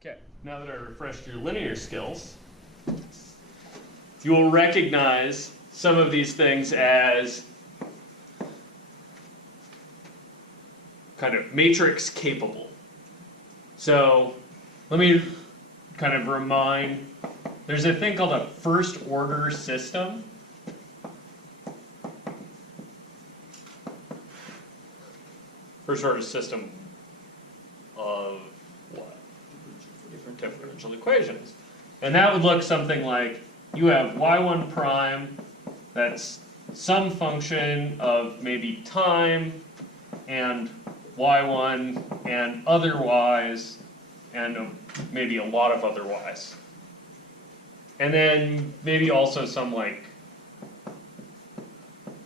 Okay, now that I refreshed your linear skills, you will recognize some of these things as kind of matrix capable. So let me kind of remind, there's a thing called a first order system. First order system of what? Differential equations. And that would look something like, you have y1 prime, that's some function of maybe time, and y1, and other y's, and maybe a lot of other y's. And then maybe also some like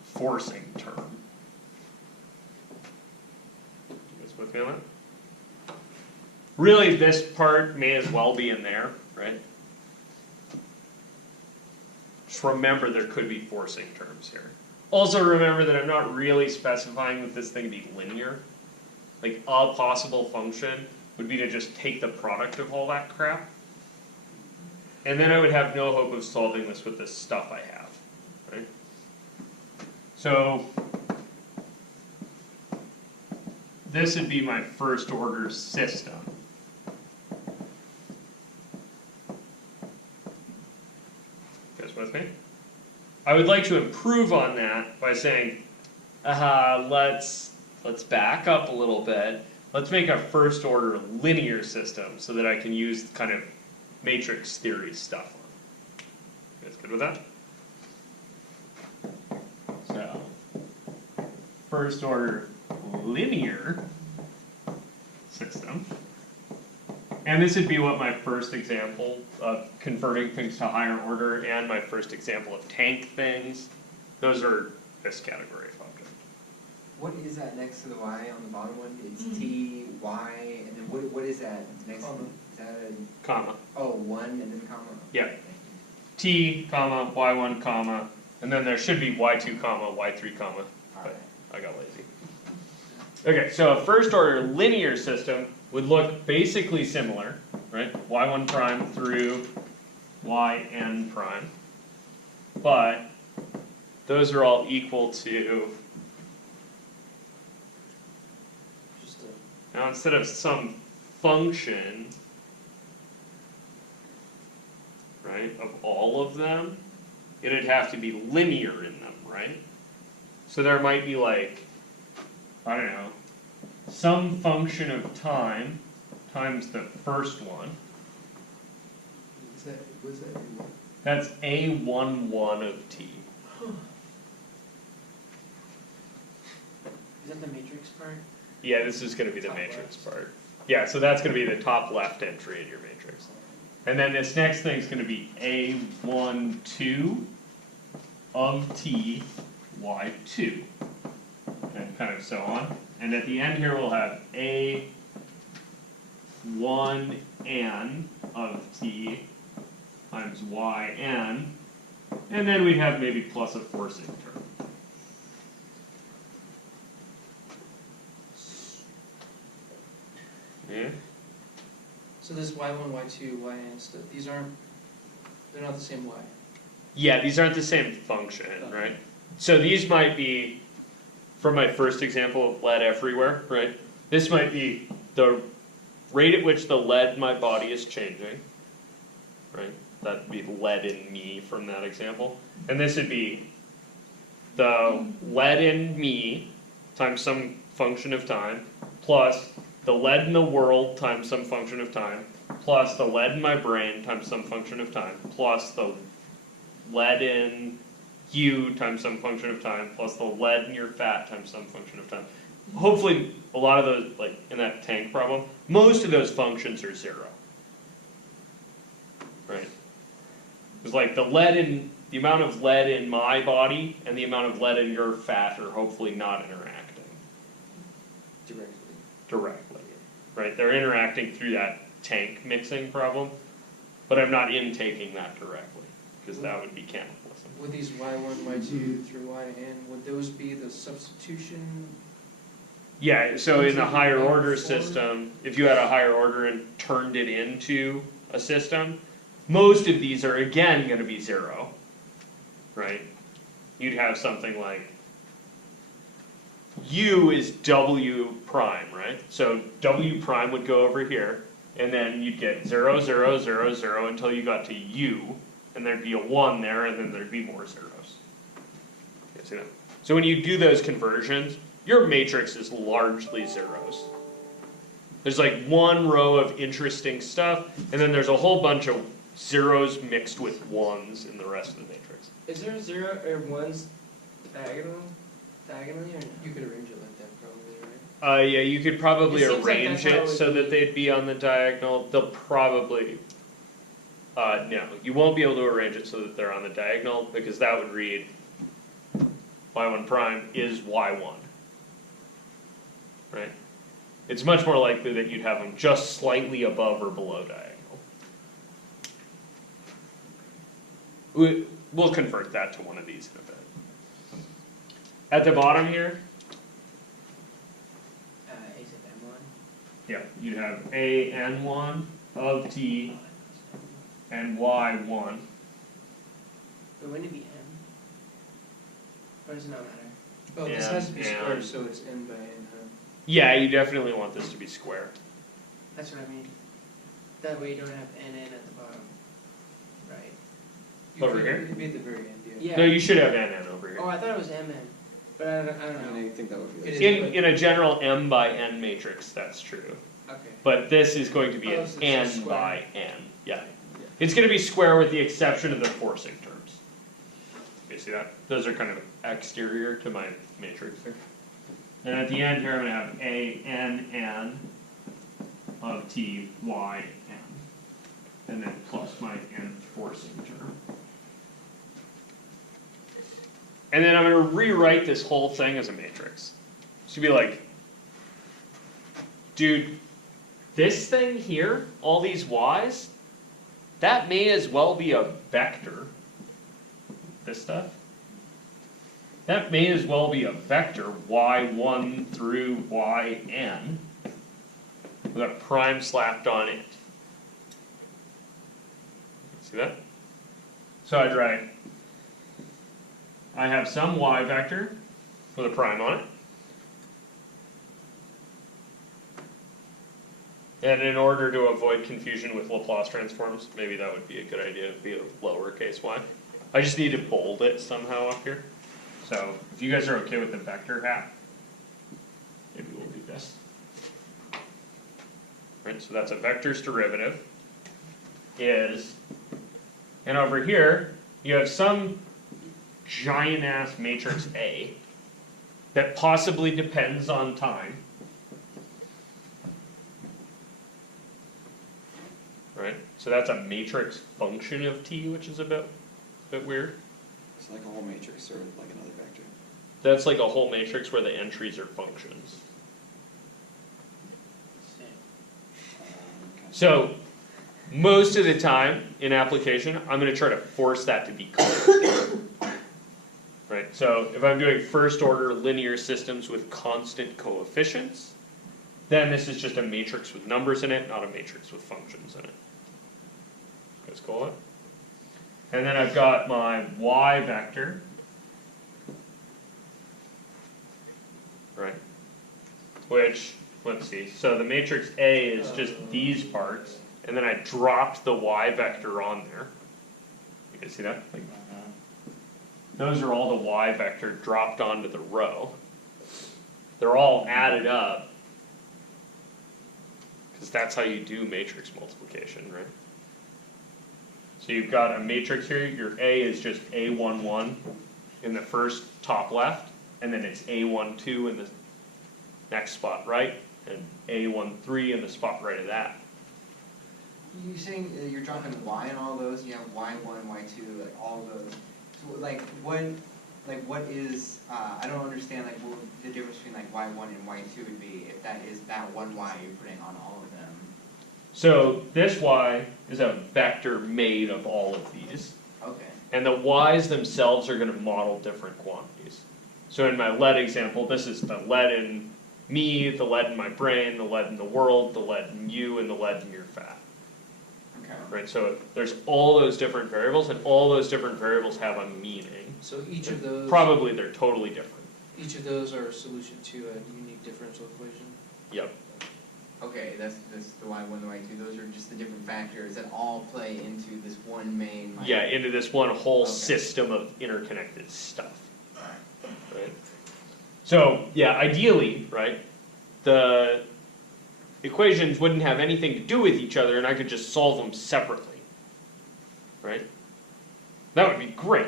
forcing term. You guys with me on that? Really, this part may as well be in there, right? Just remember there could be forcing terms here. Also remember that I'm not really specifying that this thing be linear. Like a possible function would be to just take the product of all that crap. And then I would have no hope of solving this with the stuff I have, right? So this would be my first order system. You guys with me? I would like to improve on that by saying, let's back up a little bit. Let's make a first order linear system so that I can use kind of matrix theory stuff on. You guys good with that? So, first order linear system. And this would be what my first example of converting things to higher order and my first example of tank things. Those are this category of object. What is that next to the y on the bottom one? It's t, y, and then what is that next to is that a Comma. Oh, 1 and then comma? Yeah. T, comma, y1, comma, and then there should be y2, comma, y3, comma, but I got lazy. Okay, so a first order linear system would look basically similar, right? y1 prime through yn prime, but those are all equal to, now instead of some function, right, of all of them, it'd have to be linear in them, right? So there might be like, I don't know, some function of time times the first one. What's that? That's a11 of t. Is that the matrix part? Yeah, this is going to be the Top matrix left. part. Yeah, so that's going to be the top left entry in your matrix. And then this next thing is going to be a12 of t, y2, and kind of so on. And at the end here we'll have a1n of t times yn, and then we'd have maybe plus a forcing term. Yeah? So this y1, y2, yn stuff, they're not the same y. Yeah, these aren't the same function, right? So these might be, from my first example of lead everywhere, right? This might be the rate at which the lead in my body is changing, right? That'd be lead in me from that example. And this would be the lead in me times some function of time, plus the lead in the world times some function of time, plus the lead in my brain times some function of time, plus the lead in you times some function of time, plus the lead in your fat times some function of time. Hopefully, a lot of those, like in that tank problem, most of those functions are 0. Right? It's like the amount of lead in my body and the amount of lead in your fat are hopefully not interacting. Directly. Right? They're interacting through that tank mixing problem, but I'm not intaking that directly, because that would be cannibalism. Would these y1, y2 through yn, would those be the substitution Yeah, so in the higher order Forward. system, if you had a higher order and turned it into a system, most of these are again gonna be 0, right? You'd have something like U is W prime, right? So W prime would go over here, and then you'd get 0, 0, 0, 0 until you got to U, and there'd be a 1 there, and then there'd be more zeros. You see that? So when you do those conversions, your matrix is largely zeros. There's like one row of interesting stuff, and then there's a whole bunch of zeros mixed with ones in the rest of the matrix. Is there 0 or 1s diagonally or no? You could arrange it like that probably, right? Yeah, you could probably It seems like arrange that's how it it would so be. that they'd be on the diagonal. They'll probably, no, you won't be able to arrange it so that they're on the diagonal, because that would read y1 prime is y1, right? It's much more likely that you'd have them just slightly above or below diagonal. We'll convert that to one of these in a bit. At the bottom here, Is it M1? yeah, you'd have a n1 of t and y1. But wouldn't it be M? Or does it not matter? Oh, this has to be square, and- so it's n by n, huh? Yeah, you definitely want this to be square. That's what I mean. That way you don't have NN at the bottom. Right? You Over could- here? It could be at the very end, yeah. Yeah. No, you should have n over here. Oh, I thought it was MN. But I don't know. I think that would be. It is. In a general m by n matrix, that's true. Okay. But this is going to be Oh, an so it's n square. by n. Yeah. It's going to be square with the exception of the forcing terms. You see that? Those are kind of exterior to my matrix there. And at the end here, I'm going to have a n n of t y n. And then plus my n forcing term. And then I'm going to rewrite this whole thing as a matrix. So be like, dude, this thing here, all these y's, that may as well be a vector. This stuff. That may as well be a vector, y1 through yn, with a prime slapped on it. See that? So I'd write, I have some y vector with a prime on it. And in order to avoid confusion with Laplace transforms, maybe that would be a good idea to be a lowercase y. I just need to bold it somehow up here. So if you guys are okay with the vector hat, maybe we'll do this. Right, so that's a vector's derivative is, and over here, you have some giant ass matrix A that possibly depends on time. Right? So that's a matrix function of t, which is a bit weird. It's like a whole matrix or like another vector. That's like a whole matrix where the entries are functions. Same. Okay. So most of the time in application, I'm going to try to force that to be constant. Right? So if I'm doing first order linear systems with constant coefficients, then this is just a matrix with numbers in it, not a matrix with functions in it. Let's call it. And then I've got my y vector, right? Which, let's see, so the matrix A is just these parts, and then I dropped the y vector on there. You can see that? Like, those are all the y vector dropped onto the row. They're all added up, because that's how you do matrix multiplication, right? So you've got a matrix here, your A is just A11 in the first top left, and then it's A12 in the next spot right, and A13 in the spot right of that. You saying you're dropping y in all those? You have y1, y2, like all those. So what is? I don't understand like what the difference between like y1 and y2 would be if that is that one y you're putting on all of them. So this y is a vector made of all of these, Okay. and the y's themselves are going to model different quantities. So in my lead example, this is the lead in me, the lead in my brain, the lead in the world, the lead in you, and the lead in your fat. Okay. Right, so there's all those different variables, and all those different variables have a meaning. So each of those. Probably they're totally different. Each of those are a solution to a unique differential equation. Yep. Okay, that's the y1, the y2, those are just the different factors that all play into this one main, like. Yeah, into this one whole Okay. system of interconnected stuff. Right? So, yeah, ideally, right, the equations wouldn't have anything to do with each other and I could just solve them separately. Right? That would be great.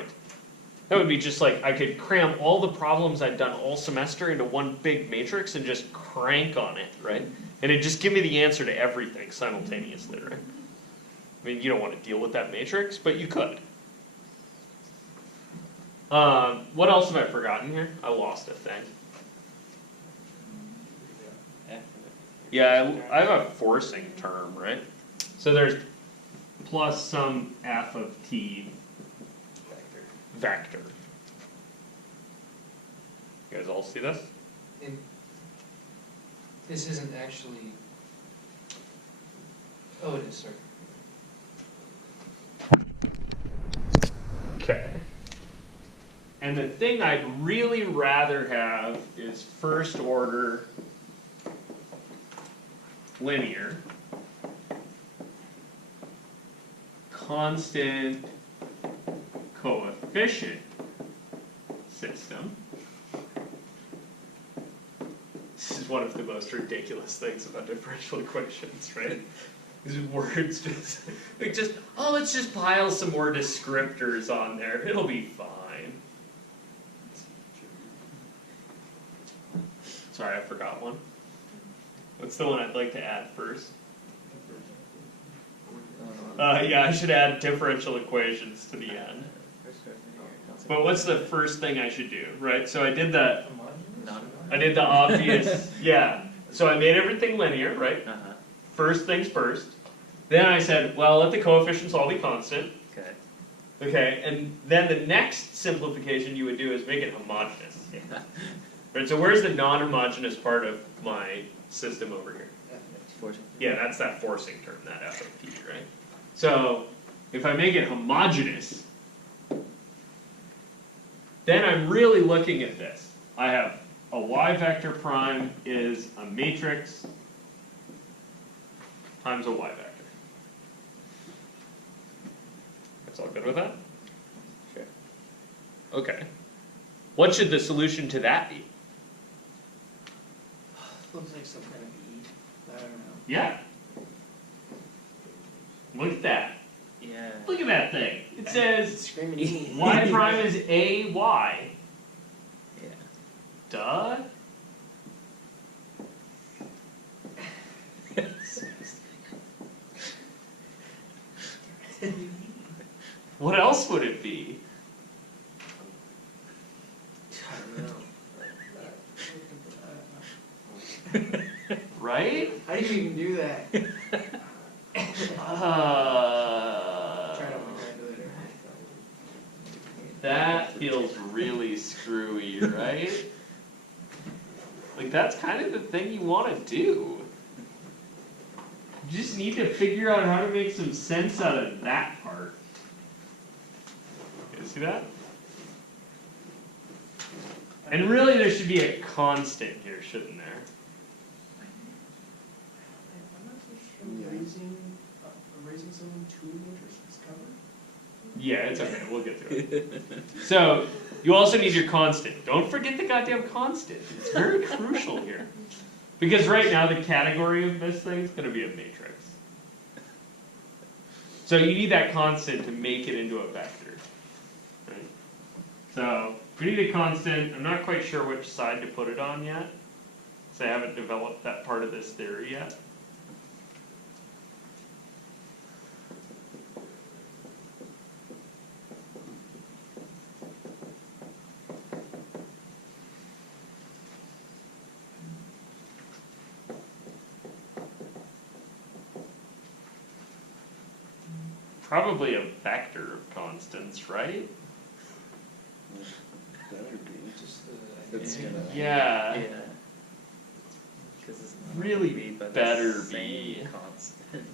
That would be just like I could cram all the problems I'd done all semester into one big matrix and just crank on it, right? And it'd just give me the answer to everything simultaneously, right? I mean, you don't want to deal with that matrix, but you could. What else have I forgotten here? I lost a thing. Yeah, I have a forcing term, right? So there's plus some f of t vector. You guys all see this? And this isn't actually. Oh, it is, sorry. Okay. And the thing I'd really rather have is first order linear constant coefficient system. This is one of the most ridiculous things about differential equations, right? These words just oh, let's just pile some more descriptors on there. It'll be fine. Sorry, I forgot one. What's the one I'd like to add first? Yeah, I should add differential equations to the end. But what's the first thing I should do, right? So I did the obvious, yeah. So I made everything linear, right? First things first. Then I said, well, let the coefficients all be constant. Okay. Okay, and then the next simplification you would do is make it homogeneous. Yeah. Right, so where's the non-homogeneous part of my system over here? Yeah, that's that forcing term, that f of t, right? So, if I make it homogeneous, then I'm really looking at this. I have a y vector prime is a matrix times a y vector. That's all good with that? Sure. Okay. What should the solution to that be? Looks like some kind of E. I don't know. Yeah. Look at that. Yeah. Look at that thing. It says Screaming E. y prime is a y. Yeah. Duh. What else would it be? I don't know. Right? How do you even do that? Try it on my calculator. That feels really screwy, right? Like that's kind of the thing you want to do. You just need to figure out how to make some sense out of that part. You see that? And really there should be a constant here, shouldn't there? I'm not so sure raising someone to matrix is covered. Yeah, it's okay, we'll get to it. So, you also need your constant. Don't forget the goddamn constant. It's very crucial here. Because right now the category of this thing is going to be a matrix. So you need that constant to make it into a vector. Right? So, we need a constant. I'm not quite sure which side to put it on yet. So I haven't developed that part of this theory yet. Probably a vector of constants, right? Better be. Just That's gonna. Yeah. Yeah. 'cause it's not really be by the better same be. constant.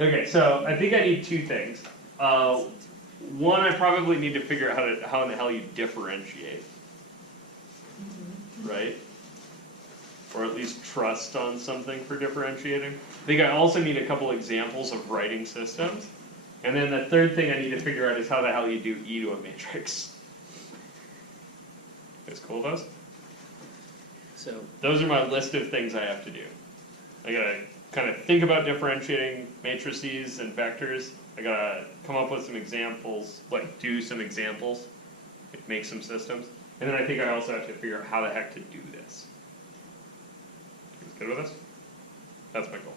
Okay, so I think I need two things. One, I probably need to figure out how in the hell you differentiate, right? Or at least trust on something for differentiating. I think I also need a couple examples of writing systems. And then the third thing I need to figure out is how the hell you do e to a matrix. That's cool, those? So, Those are my list of things I have to do. I gotta kind of think about differentiating matrices and vectors. I gotta come up with some examples, like do some examples, like make some systems. And then I think I also have to figure out how the heck to do this. You guys good with this? That's my goal.